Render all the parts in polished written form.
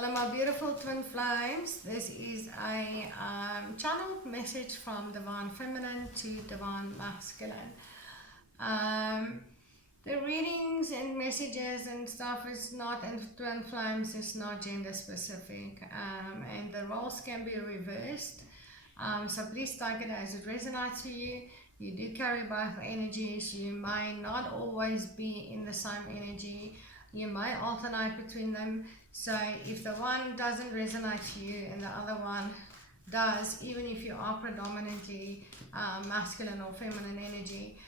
Hello my beautiful twin flames. This is a channeled message from Divine Feminine to Divine Masculine. The readings and messages and stuff is not, and twin flames is not gender specific, and the roles can be reversed. So please take it as it resonates for you. You do carry both energies. You may not always be in the same energy. You may alternate between them. So if the one doesn't resonate for you and the other one does, even if you are predominantly masculine or feminine energy,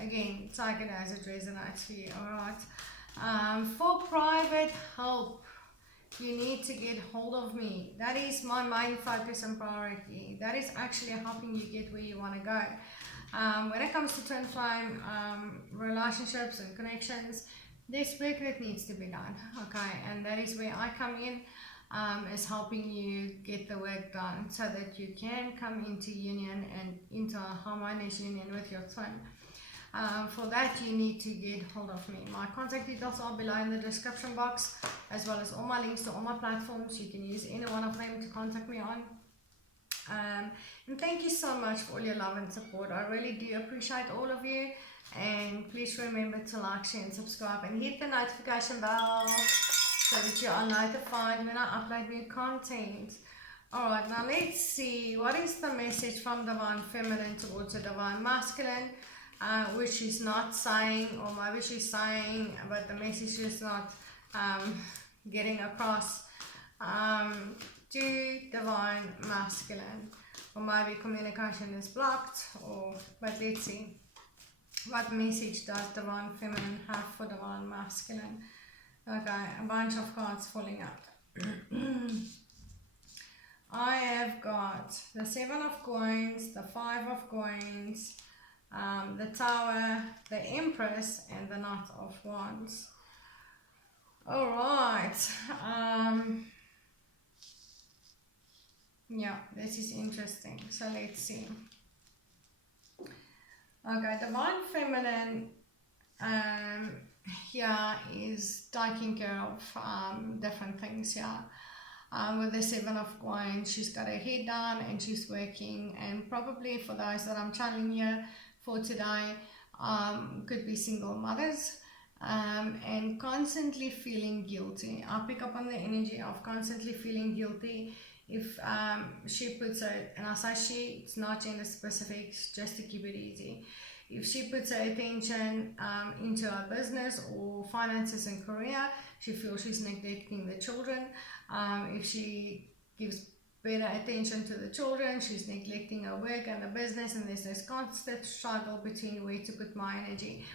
again, take it as it resonates for you. Alright. For private help, you need to get hold of me. That is my main focus and priority. That is actually helping you get where you want to go. When it comes to twin flame relationships and connections, there's work that needs to be done, okay, and that is where I come in, is helping you get the work done so that you can come into union and into a harmonious union with your twin. For that, you need to get hold of me. My contact details are below in the description box, as well as all my links to all my platforms. You can use any one of them to contact me on. And thank you so much for all your love and support. I really do appreciate all of you. And please remember to like, share and subscribe and hit the notification bell so that you are notified when I upload new content. Alright, now let's see, what is the message from Divine Feminine towards the Divine Masculine, which she's not saying, or maybe she's saying, but the message is not getting across to Divine Masculine, or maybe communication is blocked, but let's see. What message does Divine Feminine have for Divine Masculine? Okay, a bunch of cards falling out. I have got the 7 of coins, the 5 of coins, the Tower, the Empress, and the Knight of Wands. Alright. Yeah, this is interesting. So let's see. Okay, Divine Feminine here is taking care of different things here. With the 7 of coins, she's got her head down and she's working, and probably for those that I'm channeling here for today, could be single mothers, and constantly feeling guilty. I pick up on the energy of constantly feeling guilty if she puts her, and I say she, it's not gender specific, just to keep it easy. If she puts her attention into her business or finances and career, she feels she's neglecting the children. If she gives better attention to the children, she's neglecting her work and the business, and there's this constant struggle between where to put my energy.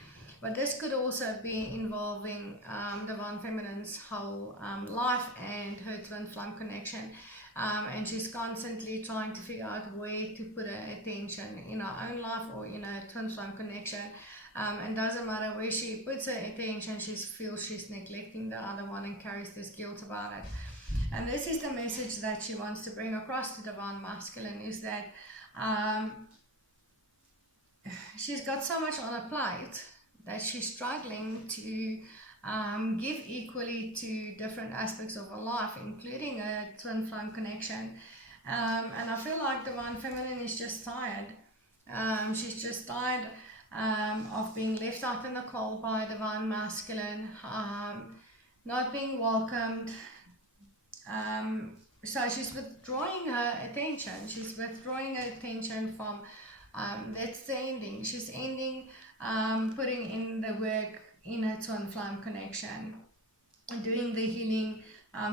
But this could also be involving Divine Feminine's whole life and her twin flame connection. And she's constantly trying to figure out where to put her attention in her own life or in her twin flame connection. And doesn't matter where she puts her attention, she feels she's neglecting the other one and carries this guilt about it. And this is the message that she wants to bring across to Divine Masculine, is that she's got so much on her plate that she's struggling to give equally to different aspects of her life, including a twin flame connection. And I feel like Divine Feminine is just tired. She's just tired of being left out in the cold by Divine Masculine, not being welcomed. So she's withdrawing her attention. She's withdrawing her attention from, that's the ending. She's ending putting in the work in her twin flame connection, doing the healing,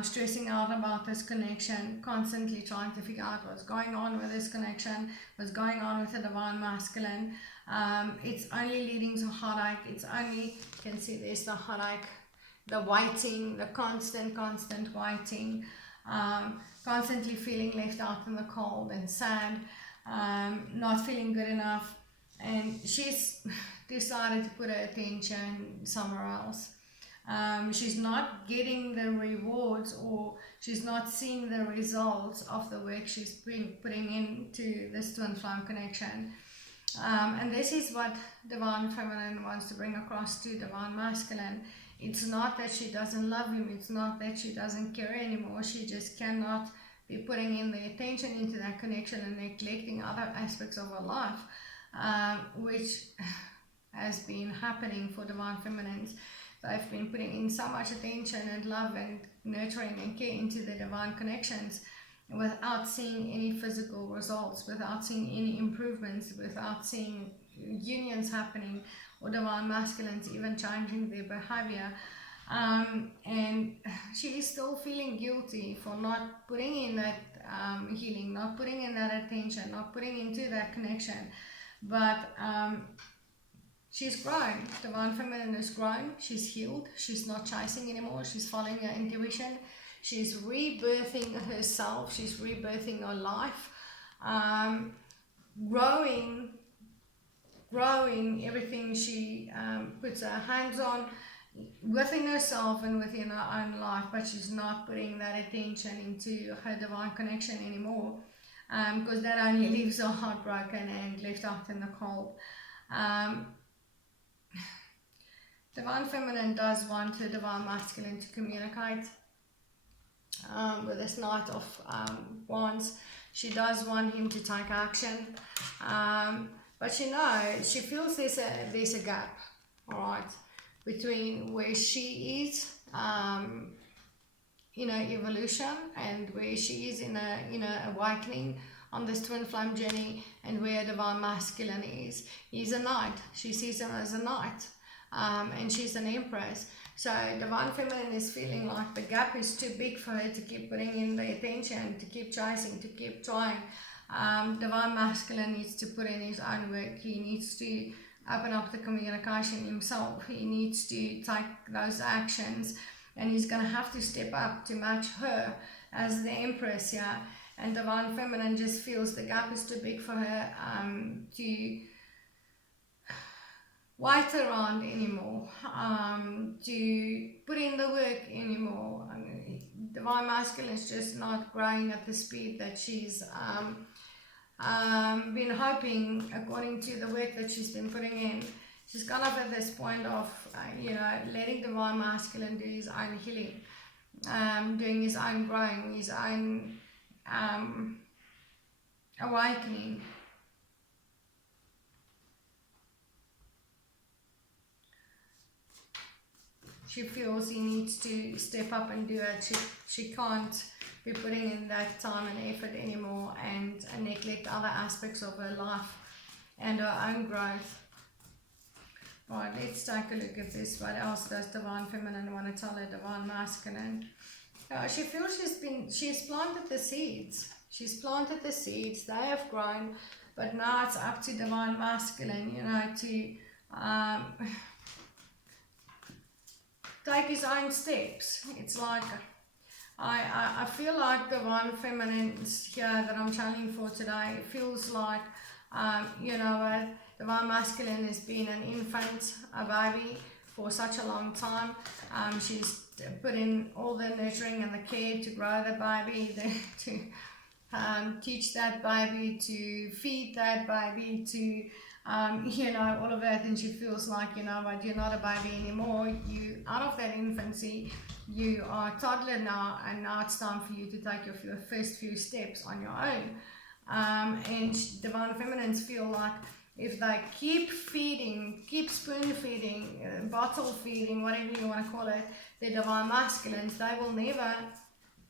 stressing out about this connection, constantly trying to figure out what's going on with this connection, what's going on with the Divine Masculine. It's only leading to heartache. It's only, you can see there's the heartache, the waiting, the constant waiting, constantly feeling left out in the cold and sad, not feeling good enough. And she's decided to put her attention somewhere else. She's not getting the rewards, or she's not seeing the results of the work she's putting into this twin flame connection. And this is what Divine Feminine wants to bring across to Divine Masculine, It's not that she doesn't love him, it's not that she doesn't care anymore, she just cannot be putting in the attention into that connection and neglecting other aspects of her life, which has been happening for divine feminines. They've been putting in so much attention and love and nurturing and care into the divine connections without seeing any physical results, without seeing any improvements, without seeing unions happening, or divine masculines even changing their behavior. And she is still feeling guilty for not putting in that healing, not putting in that attention, not putting into that connection. But she's grown. Divine feminine has grown. She's healed. She's not chasing anymore. She's following her intuition. She's rebirthing herself. She's rebirthing her life. Growing everything she puts her hands on within herself and within her own life, but she's not putting that attention into her divine connection anymore, because that only leaves her heartbroken and left out in the cold. Divine feminine does want her divine masculine to communicate with this Knight of Wands. She does want him to take action, but she knows, she feels there's a gap, all right, between where she is in her evolution and where she is in a awakening on this twin flame journey, and where divine masculine is. He's a knight. She sees him as a knight, and she's an empress. So divine feminine is feeling like the gap is too big for her to keep putting in the attention, to keep chasing, to keep trying. Divine masculine needs to put in his own work. He needs to open up the communication himself. He needs to take those actions, and he's going to have to step up to match her as the empress here. And divine feminine just feels the gap is too big for her to wait around anymore, to put in the work anymore. Divine masculine is just not growing at the speed that she's been hoping, according to the work that she's been putting in. She's kind of at this point of letting divine masculine do his own healing, doing his own growing, his own awakening. She feels he needs to step up and do it. She can't be putting in that time and effort anymore and neglect other aspects of her life and her own growth. Right, let's take a look at this. What else does divine feminine want to tell her divine masculine? She feels she's planted the seeds. She's planted the seeds. They have grown, but now it's up to divine masculine, to take his own steps. It's like I feel like divine feminine here that I'm channeling for today. It feels like divine masculine has been an infant, a baby for such a long time. She's put in all the nurturing and the care to grow the baby, to teach that baby, to feed that baby, to all of that, and she feels like, you're not a baby anymore. You out of that infancy, you are a toddler now, and now it's time for you to take your first few steps on your own. And divine feminines feel like if they keep spoon feeding, bottle feeding, whatever you want to call it, the divine masculines, they will never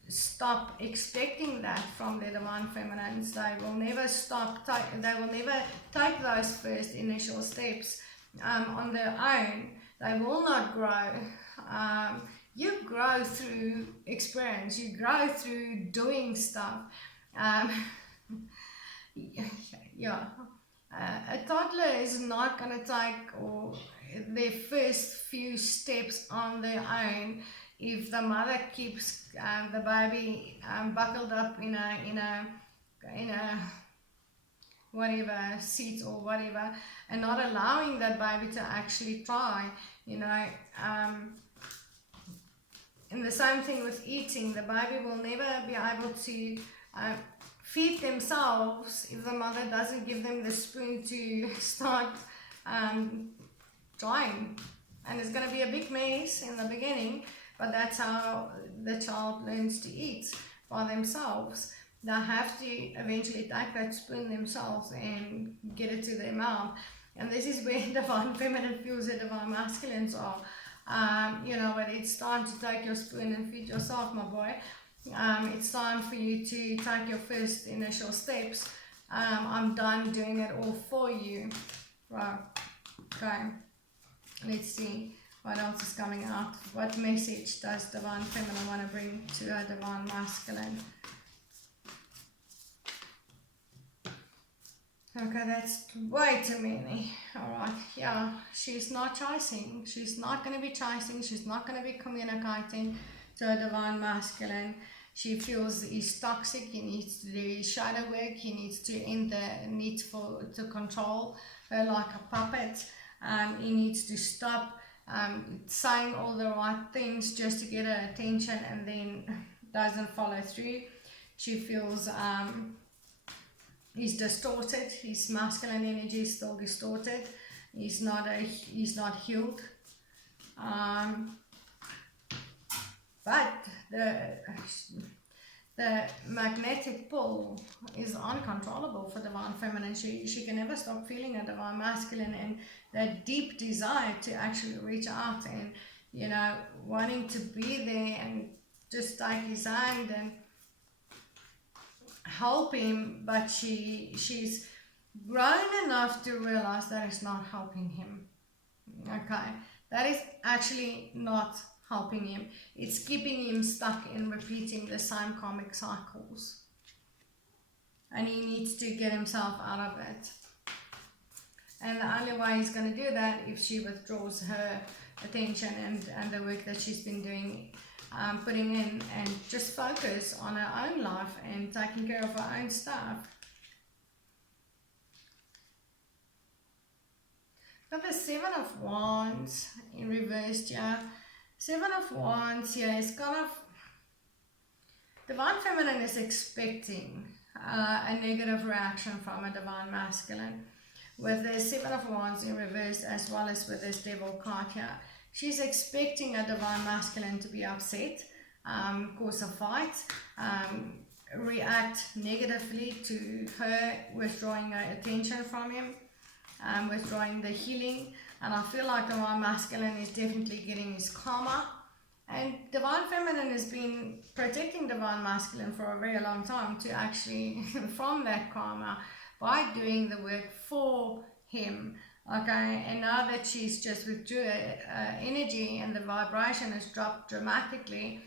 stop expecting that from the divine feminines. They will never take those first initial steps on their own. They will not grow. You grow through experience. You grow through doing stuff. A toddler is not going to take their first few steps on their own if the mother keeps the baby buckled up in a whatever seat or whatever, and not allowing that baby to actually try. And the same thing with eating. The baby will never be able to feed themselves if the mother doesn't give them the spoon to start trying. And it's going to be a big mess in the beginning, but that's how the child learns to eat by themselves. They have to eventually take that spoon themselves and get it to their mouth. And this is where divine feminine feels the divine masculines are. You know, when it's time to take your spoon and feed yourself, my boy. It's time for you to take your first initial steps. I'm done doing it all for you. Right. Okay. Let's see what else is coming out. What message does divine feminine want to bring to a divine masculine? Okay, that's way too many. Alright, yeah, she's not chasing. She's not going to be chasing. She's not going to be communicating to a divine masculine. She feels he's toxic. He needs to do shadow work. He needs to end the need to control her like a puppet. He needs to stop saying all the right things just to get her attention and then doesn't follow through. She feels he's distorted. His masculine energy is still distorted. He's not healed. But the magnetic pull is uncontrollable for divine feminine. She can never stop feeling a divine masculine, and that deep desire to actually reach out and, you know, wanting to be there and just take his hand and help him, but she's grown enough to realize that it's not helping him. Okay, that is actually not helping him. It's keeping him stuck in repeating the same karmic cycles, and he needs to get himself out of it. And the only way he's going to do that if she withdraws her attention and the work that she's been doing, putting in, and just focus on her own life and taking care of her own stuff. Got the 7 of Wands in reverse here. 7 of Wands here is kind of, divine feminine is expecting a negative reaction from a divine masculine. With the 7 of Wands in reverse, as well as with this devil card here, she's expecting a divine masculine to be upset, cause a fight, react negatively to her withdrawing her attention from him, withdrawing the healing. And I feel like divine masculine is definitely getting his karma. And divine feminine has been protecting divine masculine for a very long time to actually from that karma by doing the work for him. Okay, and now that she's just withdrew energy and the vibration has dropped dramatically,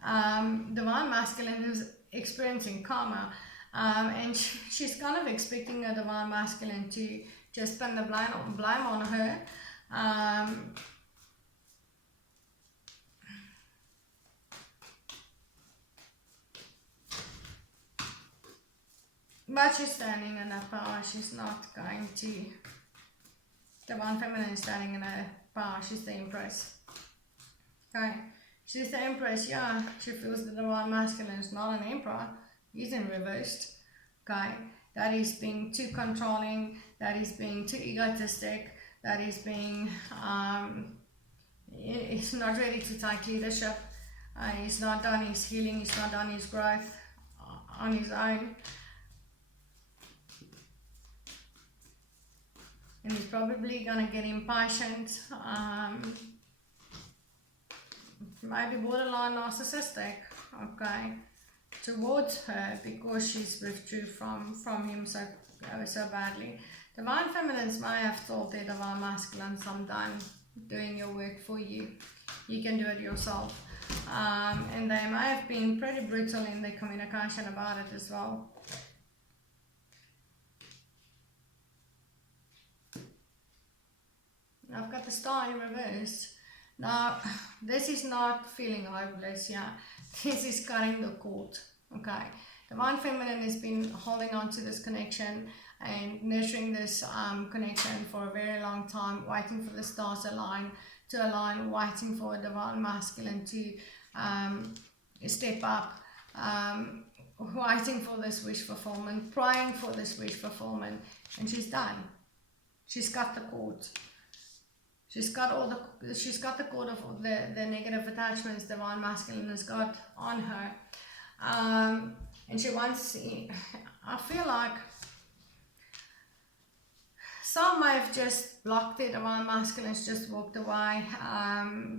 divine masculine is experiencing karma, and she's kind of expecting a divine masculine to just pin the blame on her. But she's standing in her power. She's not going to. Divine feminine is standing in her power. She's the Empress. Okay, she's the Empress. Yeah, she feels the divine masculine is not an emperor. He's in reversed. Okay, that is being too controlling. That is being too egotistic. That is being he's not ready to take leadership. He's not done his healing. He's not done his growth on his own. And he's probably going to get impatient, maybe borderline narcissistic, okay, towards her because she's withdrew from him so badly. Divine feminines may have told their divine masculines, I'm done doing your work for you. You can do it yourself. And they may have been pretty brutal in their communication about it as well. I've got the Star in reverse. Now, this is not feeling hopeless, yeah. This is cutting the cord, okay. Divine feminine has been holding on to this connection and nurturing this connection for a very long time, waiting for the stars to align, waiting for a divine masculine to step up, waiting for this wish fulfillment, praying for this wish fulfillment, and she's done. She's cut the cord. She's got the cord of the negative attachments divine masculine has got on her. And she wants, I feel like some may have just blocked it, divine masculines just walked away,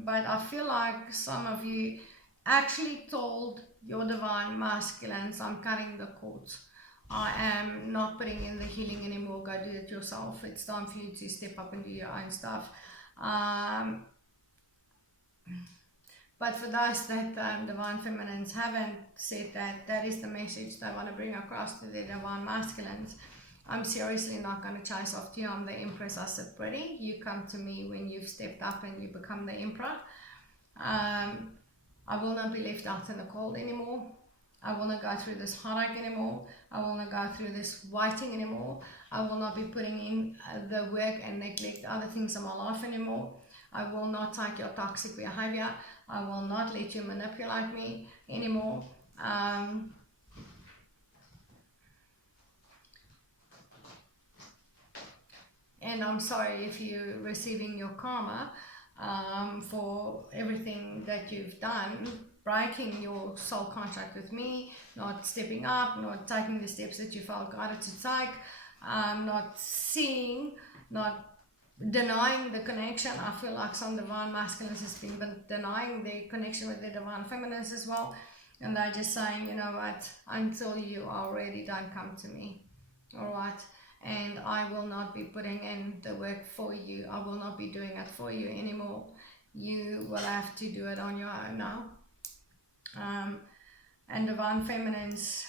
but I feel like some of you actually told your divine masculines, I'm cutting the cords. I am not putting in the healing anymore, go do it yourself. It's time for you to step up and do your own stuff. But for those that divine feminines haven't said that, that is the message they want to bring across to their divine masculines. I'm seriously not going to chase after you. I'm the empress. I sit pretty. You come to me when you've stepped up and you become the emperor. I will not be left out in the cold anymore. I will not go through this heartache anymore. I will not go through this waiting anymore. I will not be putting in the work and neglect other things in my life anymore. I will not take your toxic behavior. I will not let you manipulate me anymore. And I'm sorry if you're receiving your karma for everything that you've done, breaking your soul contract with me, not stepping up, not taking the steps that you felt guided to take, not seeing, not denying the connection. I feel like some divine masculines has been denying the connection with the divine feminines as well. And they're just saying, you know what, until you are ready, don't come to me. All right. And I will not be putting in the work for you. I will not be doing it for you anymore. You will have to do it on your own now. And divine feminines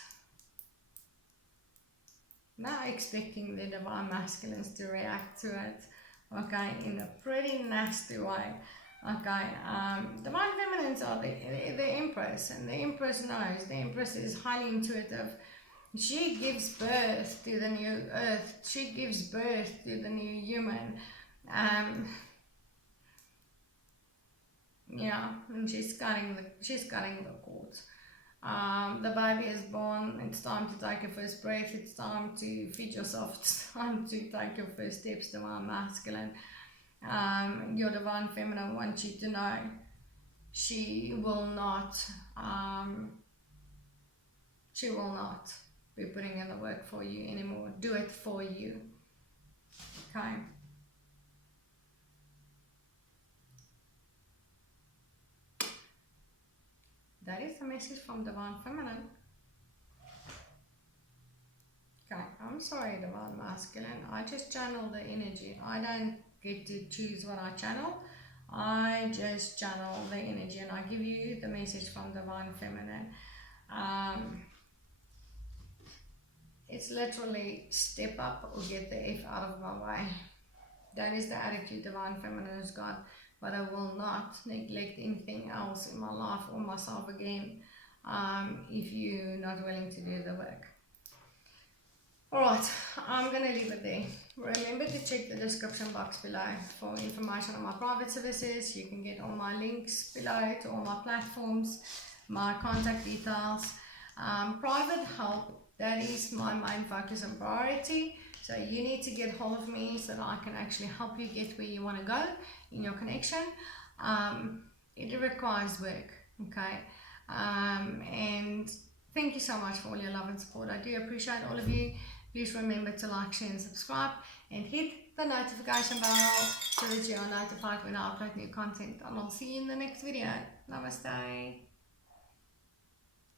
now expecting the divine masculines to react to it, okay, in a pretty nasty way. Okay, divine feminines are the empress, and the empress knows. The empress is highly intuitive. She gives birth to the new earth. She gives birth to the new human. Yeah, and she's cutting the cords. The baby is born. It's time to take your first breath. It's time to feed yourself. It's time to take your first steps, divine masculine. Your divine feminine wants you to know she will not be putting in the work for you anymore. Do it for you. Okay. That is the message from divine feminine. Okay, I'm sorry, divine masculine. I just channel the energy. I don't get to choose what I channel. I just channel the energy and I give you the message from divine feminine. It's literally step up or get the F out of my way. That is the attitude divine feminine has got. But I will not neglect anything else in my life or myself again if you're not willing to do the work. Alright, I'm going to leave it there. Remember to check the description box below for information on my private services. You can get all my links below to all my platforms, my contact details. Private help, that is my main focus and priority. So you need to get hold of me so that I can actually help you get where you want to go in your connection. It requires work, okay? And thank you so much for all your love and support. I do appreciate all of you. Please remember to like, share and subscribe and hit the notification bell so that you are notified when I upload new content. And I'll see you in the next video. Namaste.